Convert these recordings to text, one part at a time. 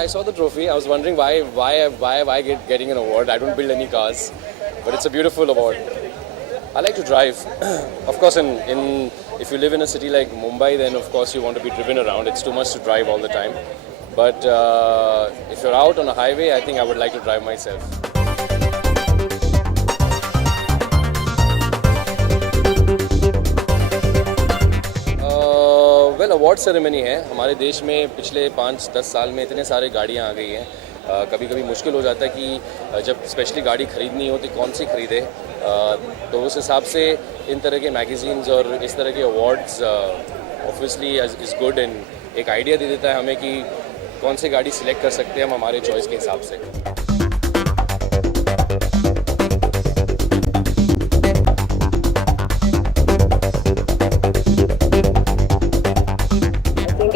I saw the trophy. I was wondering why getting an award. I don't build any cars, but it's a beautiful award. I like to drive. Of course, in if you live in a city like Mumbai, then of course you want to be driven around. It's too much to drive all the time. But if you're out on a highway, I think I would like to drive myself. Well award ceremony है हमारे देश में पिछले 5-10 साल में इतने सारे गाड़ियाँ आ गई हैं कभी कभी मुश्किल हो जाता है कि जब स्पेशली गाड़ी ख़रीदनी हो तो कौन सी ख़रीदे तो उस हिसाब से इन तरह के मैगज़ीन्स और इस तरह के awards obviously is good and एक आइडिया दे देता है हमें कि कौन सी गाड़ी सिलेक्ट कर सकते हैं हम हमारे चॉइस के हिसाब से.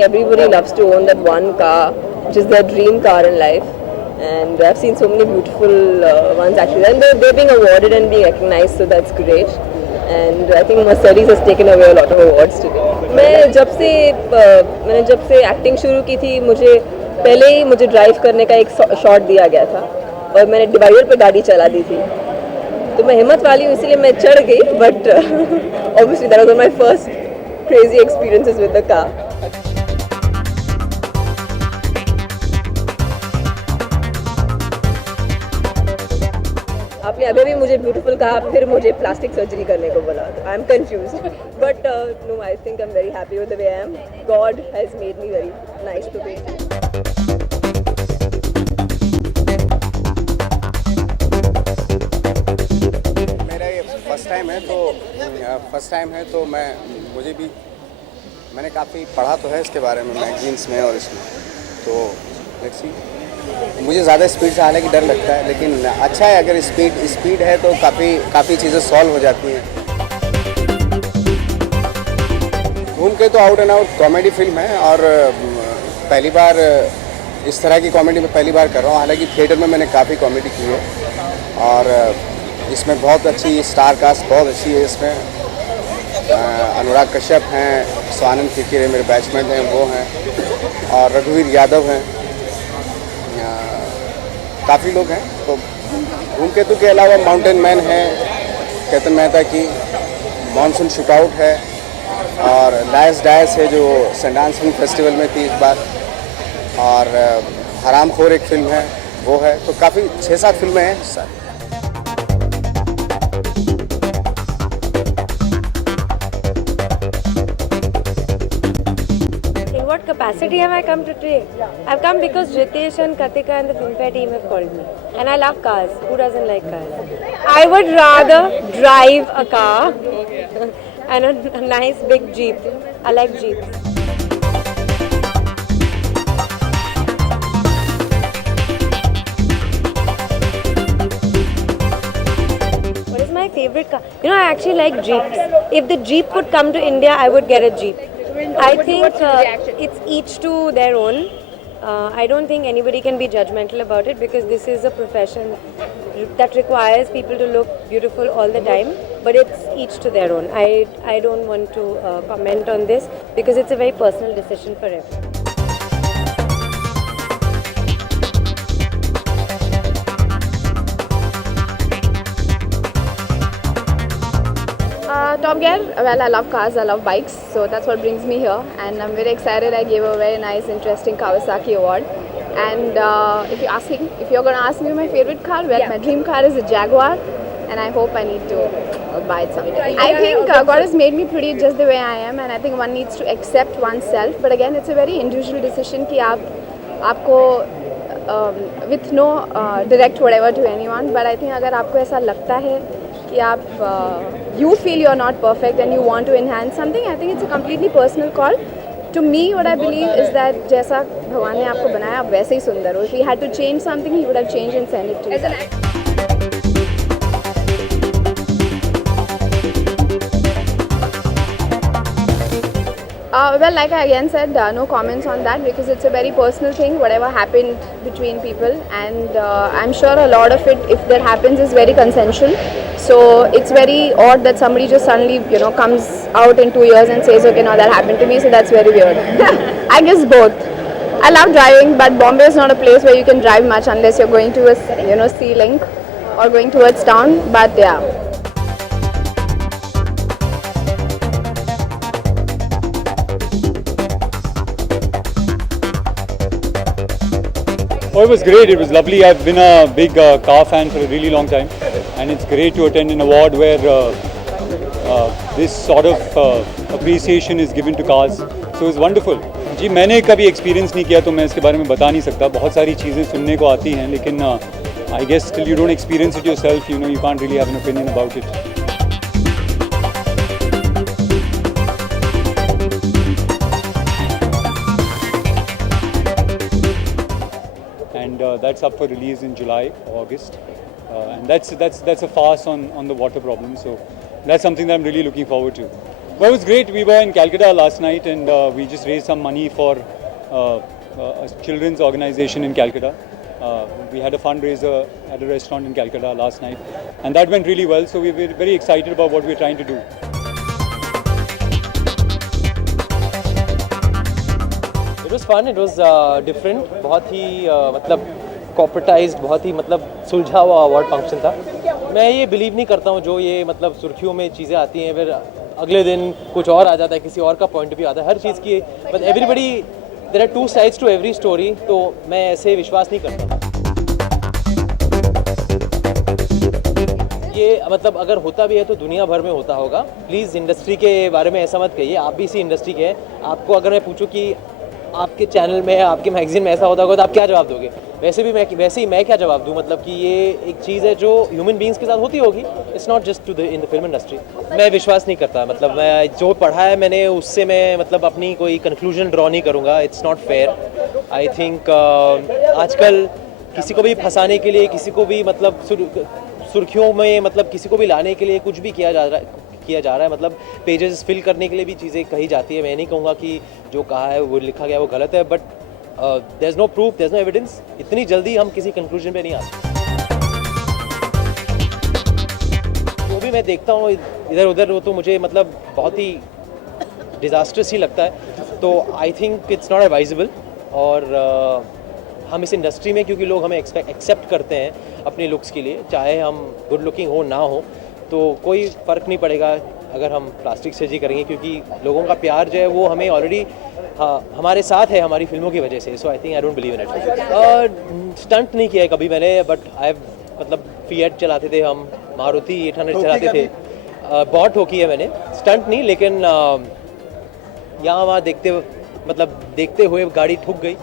Everybody loves to own that one car, which is their dream car in life. And I've seen so many beautiful ones actually. And they're being awarded and being recognized, so that's great. And I think Mercedes has taken away a lot of awards today. मैंने जब से acting शुरू की थी पहले ही मुझे drive करने का एक शॉट दिया गया था और मैंने डिवाइडर पे गाड़ी चला दी थी तो मैं हिम्मत वाली हूँ इसलिए मैं चढ़ गई but obviously that was my first crazy experiences with the car. आपने अभी भी मुझे ब्यूटीफुल कहा फिर मुझे प्लास्टिक सर्जरी करने को बोला I am confused but no I think I am very happy with the way I am God has made me very nice to be. मेरा ये फर्स्ट टाइम है तो मैंने काफ़ी पढ़ा तो है इसके बारे में मैगजीन्स में और इसमें तो लेट्स सी. मुझे ज़्यादा स्पीड से हालांकि डर लगता है लेकिन अच्छा है अगर स्पीड है तो काफ़ी चीज़ें सॉल्व हो जाती हैं. घूम के तो out and out comedy film है और पहली बार इस तरह की कॉमेडी में पहली बार कर रहा हूँ. हालांकि थिएटर में मैंने काफ़ी कॉमेडी की है और इसमें बहुत अच्छी स्टार कास्ट बहुत अच्छी है. इसमें अनुराग कश्यप हैं, स्वानंद किरकिरे मेरे बैचमेट हैं वो हैं और रघुवीर यादव हैं. काफ़ी लोग हैं तो धूमकेतु के अलावा माउंटेन मैन है, केतन मेहता की मानसून शूटआउट है और लायस डायस है जो सनडांस फिल्म फेस्टिवल में थी इस बार और हरामखोर एक फिल्म है वो है. तो काफ़ी 6-7 फिल्में हैं सारी. What capacity have I come to today? I've come because Ritesh and Katika and the Filmfare team have called me. And I love cars. Who doesn't like cars? I would rather drive a car and a nice big Jeep. I like Jeeps. What is my favorite car? You know, I actually like Jeeps. If the Jeep would come to India, I would get a Jeep. I think it's each to their own. I don't think anybody can be judgmental about it because this is a profession that requires people to look beautiful all the time. But it's each to their own. I don't want to comment on this because it's a very personal decision for everyone. Top Gear, well, I love cars, I love bikes, so that's what brings me here, and I'm very excited. I gave a very nice, interesting Kawasaki award, and if you're going to ask me my favorite car, well, my dream car is a Jaguar, and I hope I need to buy it someday. I think God has made me pretty just the way I am, and I think one needs to accept oneself, but again, it's a very individual decision कि आपको with no direct whatever to anyone, but I think अगर आपको ऐसा लगता है कि आप you feel you're not perfect and you want to enhance something, I think it's a completely personal call. To me, what I believe is that जैसा भगवान ने आपको बनाया आप वैसे ही सुंदर हो. If he had to change something, he would have changed and sent it to you. Well, like I again said, no comments on that because it's a very personal thing, whatever happened between people, and I'm sure a lot of it, if that happens, is very consensual. So it's very odd that somebody just suddenly, comes out in 2 years and says, okay, now that happened to me, so that's very weird. I guess both. I love driving, but Bombay is not a place where you can drive much unless you're going to a sea link or going towards town. But yeah. Oh, it was great. It was lovely. I've been a big car fan for a really long time, and it's great to attend an award where this sort of appreciation is given to cars. So it's wonderful. जी मैंने कभी experience नहीं किया तो मैं इसके बारे में बता नहीं सकता. बहुत सारी चीज़ें सुनने को आती हैं, लेकिन I guess till you don't experience it yourself, you know, you can't really have an opinion about it. And that's up for release in July or August, and that's a farce on the water problem. So that's something that I'm really looking forward to. Well, it was great. We were in Calcutta last night, and we just raised some money for a children's organization in Calcutta. We had a fundraiser at a restaurant in Calcutta last night, and that went really well. So we were very excited about what we're trying to do. It was fun. It was different. बहुत ही मतलब corporatised, बहुत ही मतलब सुलझा हुआ award function था. मैं ये believe नहीं करता हूँ जो ये मतलब सुर्खियों में चीज़ें आती हैं फिर अगले दिन कुछ और आ जाता है, किसी और का पॉइंट ऑफ व्यू आता है. हर चीज़ की but everybody there are two sides to every story. तो मैं ऐसे विश्वास नहीं करता. ये मतलब अगर होता भी है तो दुनिया भर में होता होगा. प्लीज़ इंडस्ट्री के बारे में ऐसा मत कहिए. आप भी इसी इंडस्ट्री के हैं. आपको अगर मैं पूछूं कि आपके चैनल में आपके मैगजीन में ऐसा होता होगा तो आप क्या जवाब दोगे? वैसे ही मैं क्या जवाब दूं? मतलब कि ये एक चीज़ है जो ह्यूमन बीइंग्स के साथ होती होगी. It's not just in the film industry. मैं विश्वास नहीं करता. मतलब मैं जो पढ़ा है मैंने उससे मैं मतलब अपनी कोई कंक्लूजन ड्रॉ नहीं करूँगा. It's not fair. I think आजकल किसी को भी फंसाने के लिए, किसी को भी मतलब सुर्खियों में मतलब किसी को भी लाने के लिए कुछ भी किया जा रहा है. मतलब पेजेस फिल करने के लिए भी चीज़ें कही जाती है. मैं नहीं कहूँगा कि जो कहा है वो लिखा गया वो गलत है, but there is no proof, there is no evidence. इतनी जल्दी हम किसी कंक्लूजन पे नहीं आते. जो भी मैं देखता हूँ इधर उधर वो तो मुझे मतलब बहुत ही डिज़ास्टर्स ही लगता है. तो I think it's not advisable. और हम इस इंडस्ट्री में क्योंकि लोग हमें एक्सेप्ट करते हैं अपने लुक्स के लिए, चाहे हम गुड लुकिंग हो ना हो, तो कोई फ़र्क नहीं पड़ेगा अगर हम प्लास्टिक सर्जरी करेंगे, क्योंकि लोगों का प्यार जो है वो हमें ऑलरेडी हमारे साथ है हमारी फिल्मों की वजह से. So I think I don't believe in it. Stunt नहीं किया है कभी मैंने, बट आई मतलब फिएट चलाते थे हम, मारुति 800 चलाते थे. बहुत ठोकी है मैंने, स्टंट नहीं, लेकिन यहाँ वहाँ देखते हुए गाड़ी ठुक गई.